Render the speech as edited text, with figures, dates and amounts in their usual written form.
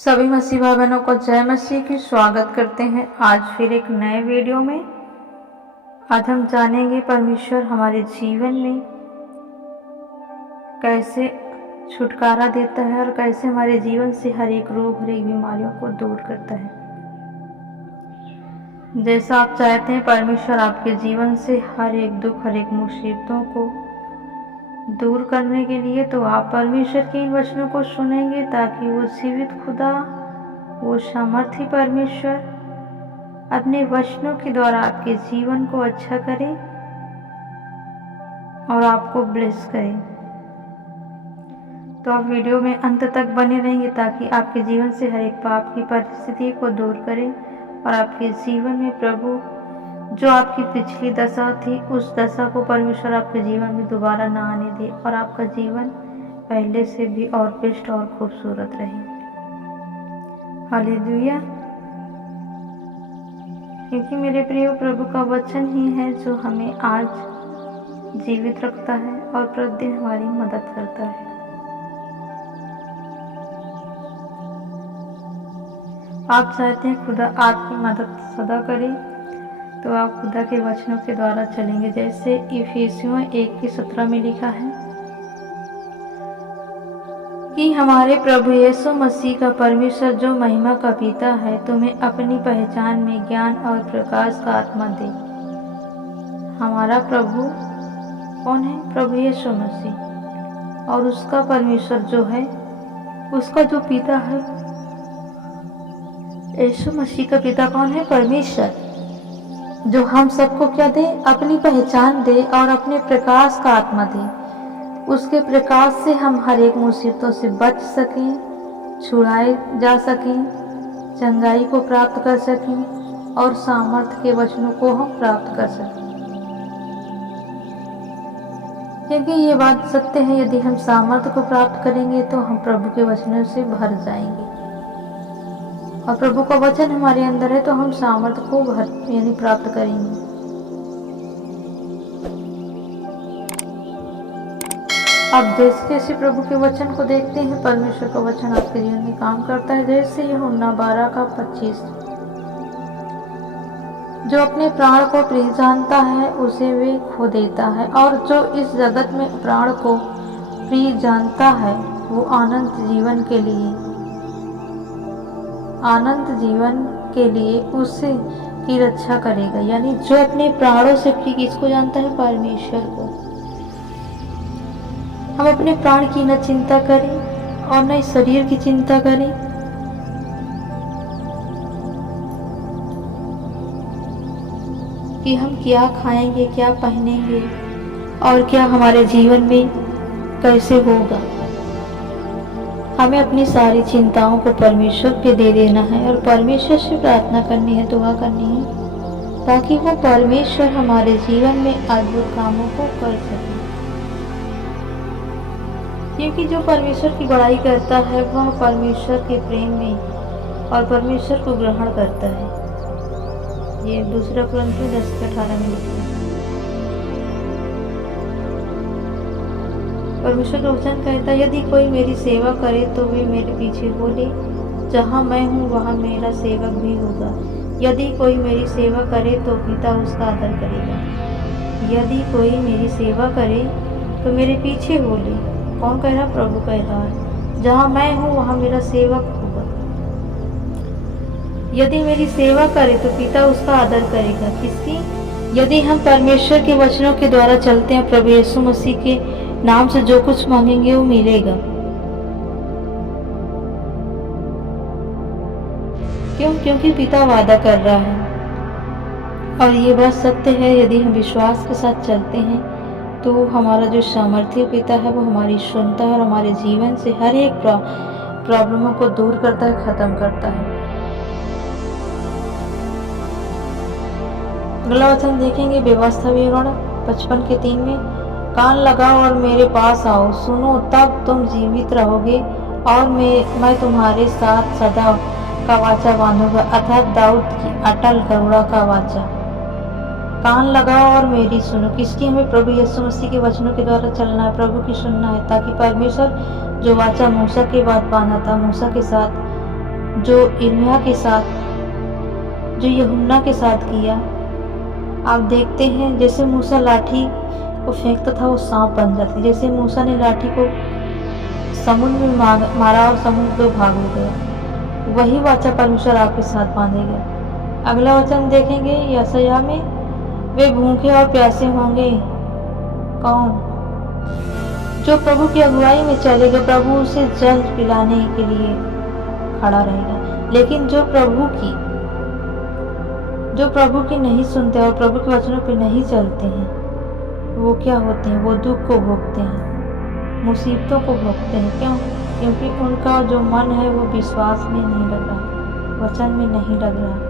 सभी मसीह भाई बहनों को जय मसीह की स्वागत करते हैं आज फिर एक नए वीडियो में। आज हम जानेंगे परमेश्वर हमारे जीवन में कैसे छुटकारा देता है और कैसे हमारे जीवन से हर एक रोग हर एक बीमारियों को दूर करता है। जैसा आप चाहते हैं परमेश्वर आपके जीवन से हर एक दुख हर एक मुसीबतों को दूर करने के लिए, तो आप परमेश्वर के इन वचनों को सुनेंगे ताकि वो जीवित खुदा, वो सामर्थी परमेश्वर अपने वचनों के द्वारा आपके जीवन को अच्छा करे और आपको ब्लेस करे। तो आप वीडियो में अंत तक बने रहेंगे ताकि आपके जीवन से हर एक पाप की परिस्थिति को दूर करें और आपके जीवन में प्रभु जो आपकी पिछली दशा थी उस दशा को परमेश्वर आपके जीवन में दोबारा ना आने दे और आपका जीवन पहले से भी और बेस्ट और खूबसूरत रहे। हालेलुया। क्योंकि मेरे प्रिय प्रभु का वचन ही है जो हमें आज जीवित रखता है और प्रतिदिन हमारी मदद करता है। आप चाहते हैं खुदा आपकी मदद सदा करे, तो आप खुदा के वचनों के द्वारा चलेंगे। जैसे इफिसियों 1:17 में लिखा है कि हमारे प्रभु यीशु मसीह का परमेश्वर जो महिमा का पिता है तुम्हें अपनी पहचान में ज्ञान और प्रकाश का आत्मा दे। हमारा प्रभु कौन है? प्रभु यीशु मसीह। और उसका परमेश्वर जो है, उसका जो पिता है, यीशु मसीह का पिता कौन है? परमेश्वर, जो हम सबको क्या दे? अपनी पहचान दे और अपने प्रकाश का आत्मा दे। उसके प्रकाश से हम हर एक मुसीबतों से बच सकें, छुड़ाए जा सकें, चंगाई को प्राप्त कर सकें और सामर्थ्य के वचनों को हम प्राप्त कर सकें। क्योंकि ये बात सत्य है, यदि हम सामर्थ्य को प्राप्त करेंगे तो हम प्रभु के वचनों से भर जाएंगे और प्रभु का वचन हमारे अंदर है तो हम सामर्थ्य को यानी प्राप्त करेंगे। आप जैसे जैसे प्रभु के वचन को देखते हैं, परमेश्वर का वचन आपके जीवन में काम करता है। जैसे यूहन्ना 12:25, जो अपने प्राण को प्रिय जानता है उसे वे खो देता है, और जो इस जगत में प्राण को प्रिय जानता है वो अनंत जीवन के लिए उससे की रक्षा करेगा। यानी जो अपने प्राणों से प्रिय किसको जानता है? परमेश्वर को। हम अपने प्राण की न चिंता करें और न इस शरीर की चिंता करें, कि हम क्या खाएंगे, क्या पहनेंगे और क्या हमारे जीवन में कैसे होगा। हमें अपनी सारी चिंताओं को परमेश्वर पे दे देना है और परमेश्वर से प्रार्थना करनी है, दुआ करनी है, ताकि वो परमेश्वर हमारे जीवन में अद्भुत कामों को कर सके। क्योंकि जो परमेश्वर की बड़ाई करता है वह परमेश्वर के प्रेम में और परमेश्वर को ग्रहण करता है। ये 2 कुरिन्थियों 10:18 में लिखा है। परमेश्वर का वचन कहता है, यदि कोई मेरी सेवा करे तो वे मेरे पीछे बोले, जहाँ मैं हूँ वहाँ मेरा सेवक भी होगा। यदि कोई मेरी सेवा करे तो पिता उसका आदर करेगा। यदि कोई मेरी सेवा करे तो मेरे पीछे बोले। कौन कह रहा? प्रभु कह रहा है, जहाँ मैं हूँ वहाँ मेरा सेवक होगा। यदि मेरी सेवा करे तो पिता उसका आदर करेगा। किसकी? यदि हम परमेश्वर के वचनों के द्वारा चलते हैं, प्रभु यीशु मसीह के नाम से जो कुछ मांगेंगे वो मिलेगा। क्यों? क्योंकि पिता वादा कर रहा है और ये बात सत्य है। यदि हम विश्वास के साथ चलते हैं तो हमारा जो सामर्थ्य पिता है वो हमारी सुनता है और हमारे जीवन से हर एक प्रॉब्लमों को दूर करता है, खत्म करता है। अगला वचन देखेंगे व्यवस्था विवरण 55:3 में, कान लगाओ और मेरे पास आओ, सुनो तब तुम जीवित रहोगे और मैं तुम्हारे साथ सदा का वाचा बांधूंगा। अर्थात दाऊद की अटल करुणा का वाचा। कान लगाओ और मेरी सुनो। किसकी? हमें प्रभु यीशु मसीह के वचनों के द्वारा चलना है, प्रभु की सुनना है, ताकि परमेश्वर जो वाचा मूसा के बाद बांधा था, मूसा के साथ जो इर्मिया के साथ, जो यूहन्ना के साथ किया। आप देखते हैं जैसे मूसा लाठी को फेंकता था वो सांप बन जाती, जैसे मूसा ने लाठी को समुद्र में मारा और समुद्र में भाग गया, वही वाचा परमेश्वर आपके साथ बांधेगा। अगला वचन देखेंगे यशायाह में, वे भूखे और प्यासे होंगे। कौन? जो प्रभु की अगुवाई में चलेगा, प्रभु उसे जल पिलाने के लिए खड़ा रहेगा। लेकिन जो प्रभु की नहीं सुनते और प्रभु के वचनों पर नहीं चलते हैं, वो क्या होते हैं? वो दुख को भोगते हैं, मुसीबतों को भोगते हैं। क्यों? क्योंकि उनका जो मन है वो विश्वास में नहीं लग रहा, वचन में नहीं लग रहा।